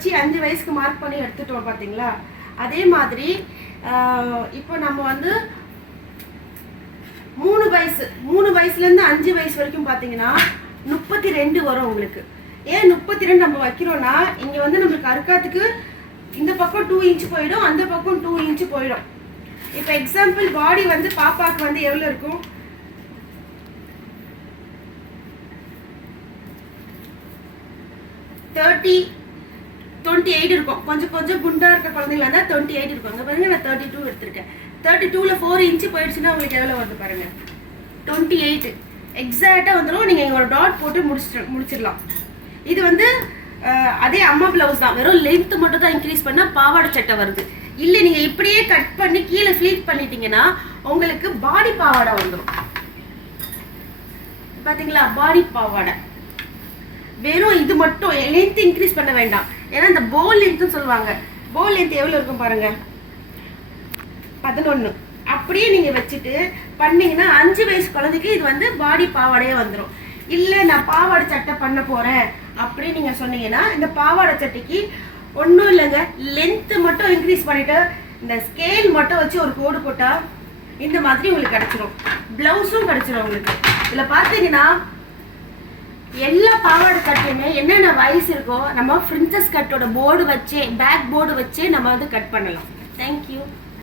வச்சு 5 வயசுக்கு மார்க் பண்ணி எடுத்துட்டோம் பார்த்தீங்களா? அதே மாதிரி இப்போ நம்ம வந்து 3 வயசுலேருந்து 5 வயசு வரைக்கும் பார்த்தீங்கன்னா 32 வரும் உங்களுக்கு. ஏன் 32 நம்ம வைக்கிறோன்னா, இங்கே வந்து நம்மளுக்கு அறுக்காத்துக்கு இந்த பக்கம் 2 இன்ச் போயிடும், அந்த பக்கம் 2 இன்ச் போயிடும். இப்போ எக்ஸாம்பிள் பாடி வந்து பாப்பாவுக்கு வந்து எவ்வளோ இருக்கும்? 28 இருக்கும். கொஞ்சம் கொஞ்சம் குண்டா இருக்க குழந்தைங்களா இருந்தால் 28 இருக்கும். அங்கே பாருங்க, நான் 32 எடுத்திருக்கேன். 32ல் 4 இன்ச்சு போயிடுச்சுன்னா உங்களுக்கு எவ்வளோ வருது பாருங்க, 28 எக்ஸாக்டாக வந்துடும். நீங்கள் இங்கே ஒரு டாட் போட்டு முடிச்சிடலாம். இது வந்து அதே அம்மா ப்ளவுஸ் தான், வெறும் லென்த்து மட்டும் தான் இன்க்ரீஸ் பண்ணால் பாவாடை சட்டை வருது. இல்லை நீங்கள் இப்படியே கட் பண்ணி கீழே ஃப்ளீட் பண்ணிட்டீங்கன்னா உங்களுக்கு பாடி பாவாடை வந்துடும். பார்த்தீங்களா? பாடி பாவாடை. வெறும் இது மட்டும் லென்த் இன்க்ரீஸ் பண்ண வேண்டாம். ஏன்னா இந்த போல் லென்த்னு சொல்லுவாங்க. போல் லென்த் எவ்வளோ இருக்கும் பாருங்க, 11. அப்படியே நீங்கள் வச்சுட்டு பண்ணிங்கன்னா 5 வயசு குழந்தைக்கு இது வந்து பாடி பாவாடையே வந்துடும். இல்லை நான் பாவாடை சட்டை பண்ண போகிறேன் அப்படின்னு நீங்கள் சொன்னீங்கன்னா, இந்த பாவாடை சட்டைக்கு ஒன்றும் இல்லைங்க, லென்த்து மட்டும் இன்க்ரீஸ் பண்ணிவிட்டு இந்த ஸ்கேல் மட்டும் வச்சு ஒரு கோடு போட்டால் இந்த மாதிரி உங்களுக்கு கிடச்சிரும். ப்ளவுஸும் கிடச்சிரும் உங்களுக்கு. இதில் பார்த்தீங்கன்னா எல்லா பாவாடை கட்டையுமே என்னென்ன வயசு இருக்கோ நம்ம பிரின்சஸ் கட்டோட போர்டு வச்சே, பேக் போர்டு வச்சே நம்ம வந்து கட் பண்ணலாம். தேங்க்யூ.